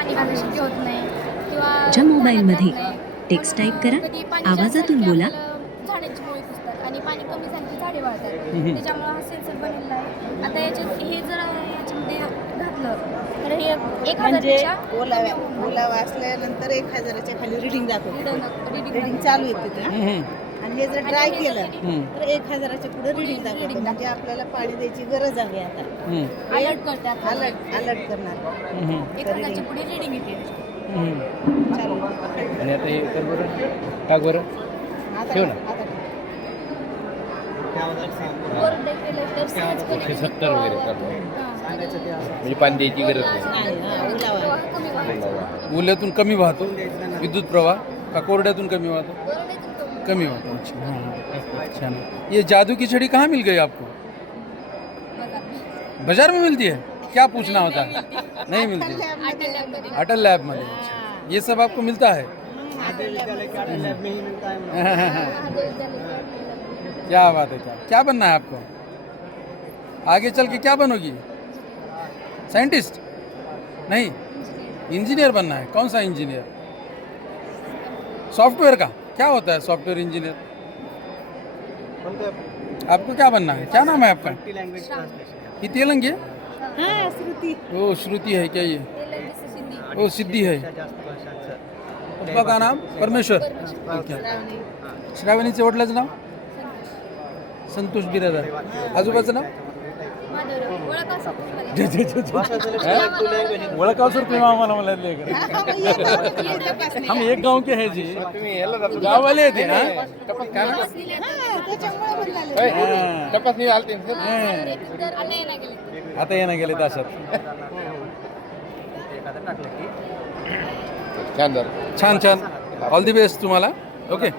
पाणी घालणं शक्य होत नाही किंवा ज्या मोबाईलमध्ये झाडात राहत नाही. टेक्स्ट टाईप पण करा, कधी पाणी जास्त आवाजातून झालं की बोला. आपल्याला झाडांची मुळी पुसतात आणि पाणी कमी झालं की झाडे वाळतात. त्याच्यामुळे हा सेन्सर बनवलेला आहे. आता याच्यात हे जर याच्यामध्ये घातलं तर हे 1000 म्हणजे पेक्षा ओलावा असल्यानंतर 1000च्या खाली रिडिंग दाखवते. रीडिंग रिडिंग चालू येते तिथे. आणि हे जर ड्राय केलं तर 1000च्या पुढे रिडिंग दाखवते. म्हणजे आपल्याला पाणी द्यायची गरज आहे आता. अलर्ट करतात. अलर्ट करणार. 1000च्या पुढे रीडिंग येते. चालू आणि आता हे कर बरं, टाक बरं, ठेव ना. कोरडे केलं तर सहज कधी 170 वगैरे करतो. म्हणजे पाणी द्यायची गरज नाही. ओलावा कमी वाढतं. ओल्यातून कमी वाहतो विद्युत प्रवाह का कोरड्यातून कमी वाहतो? कमी वाहतो. अच्छा हाँ अच्छा ना. ये जादू की छड़ी कहाँ मिल गई आपको? बाजार में मिलती है? क्या पूछना होता है? नहीं मिलती. अटल लैब में. अच्छा. ये सब आपको मिलता है? क्या बात है. क्या बनना है आपको? आगे चल के क्या बनोगी? साइंटिस्ट? नहीं, इंजीनियर बनना है. कौन सा इंजीनियर? सॉफ्टवेयर का? क्या होता है सॉफ्टवेयर इंजीनियर? आपको क्या बनना है? क्या नाम है आपका? ये तेलंग है? हाँ श्रुति. ओ श्रुति है क्या ये? ओ सिद्धि है. पप्पा का नाम? परमेश्वर. ओके. श्रावणीचे वडिलाचं नाव? संतोष बिरादार. आजोबाचं नाव? ओळखा सर तुम्ही आम्हाला म्हणाले हम एक गाव के है जी. गाववाले आहेत ना. काय नाव? तपासणी आलते आता येणं गेले तासात. छान झालं. छान छान. ऑल दी बेस्ट तुम्हाला. ओके.